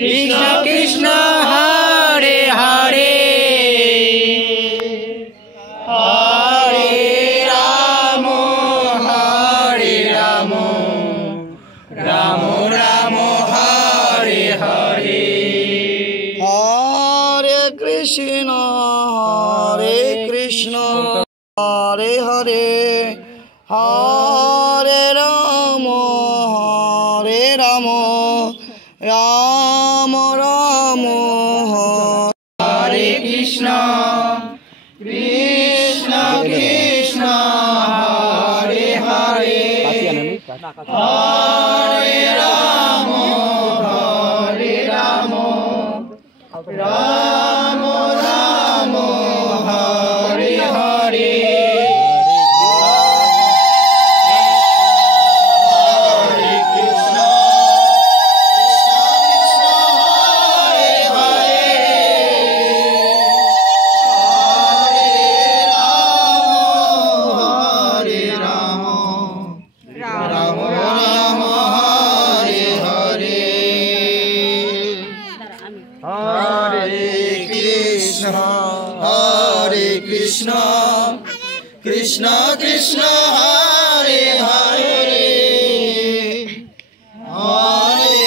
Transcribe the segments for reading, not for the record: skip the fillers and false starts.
कृष्ण कृष्ण हरे हरे हरे राम राम राम हरे हरे हरे कृष्ण हरे हरे हरे राम राम राम हरे कृष्ण कृष्ण कृष्ण हरे हरे हरे राम राम राम हरे हरे कृष्ण कृष्ण हरे हरे हरे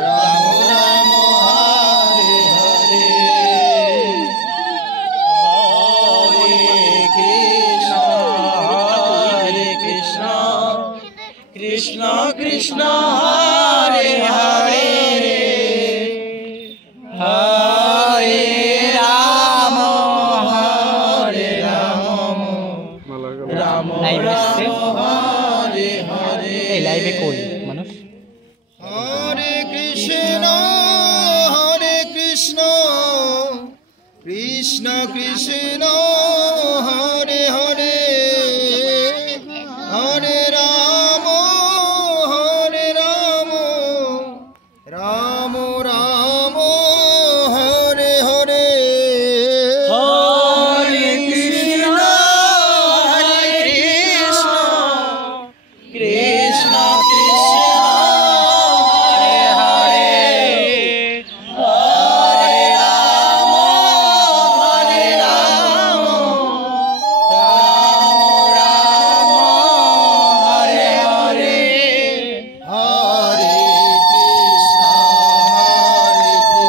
राम राम हरे हरे हरे कृष्ण कृष्ण कृष्ण हरे हरे हरे कृष्ण कृष्ण कृष्ण हरे हरे हरे राम राम राम हरे हरे हरे कृष्ण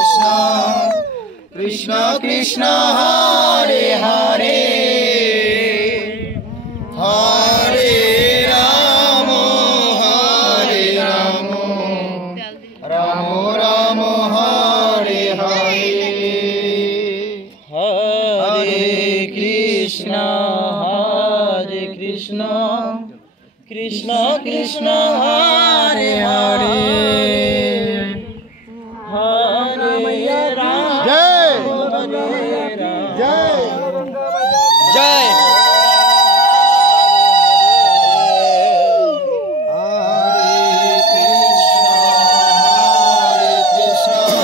कृष्ण कृष्ण कृष्ण हरे हरे हरे राम राम राम हरे हरे हरे कृष्ण कृष्ण कृष्ण हरे हरे जय हरे कृष्ण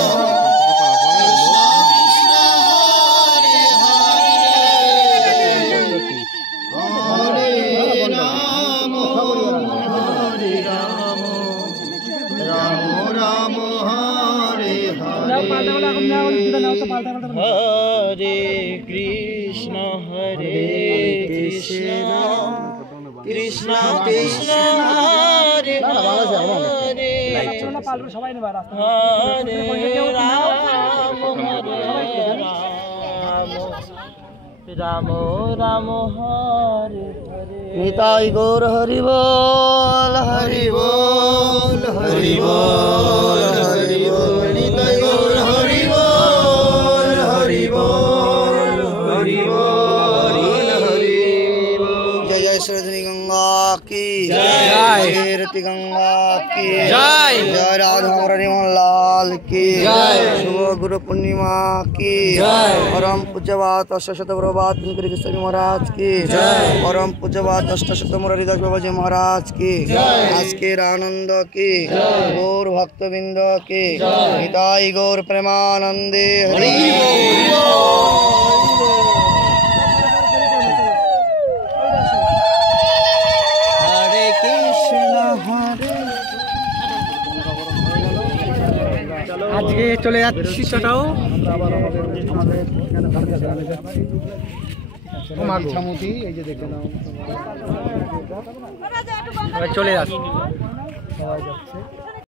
कृष्ण कृष्ण हरे हरे राम राम हरे हरे निताई गौर हरि बोल हरि बोल हरि बोल हरि बोल निताई गौर हरि बोल हरि बोल हरि बोल हरि बोल जय जय सरस्वती गंगा की जय भागीरथी गंगा की जय जय राधा रानी लाल की जय शुभ गुरु पूर्णिमा की जय परम पूज्यवात अष्टशत प्रभात गोस्वामी महाराज की जय परम पूज्यवात अष्टशत मुरारीदास बाबाजी महाराज की आज के आनंद की गौर भक्तबिंद की निताई गौर प्रेमानंदे हरि हरे कृष्ण हरे চলে যাচ্ছি ছোটাও ইচ্ছামতি এই যে দেখে নাও চলে যাচ্ছে সবাই যাচ্ছে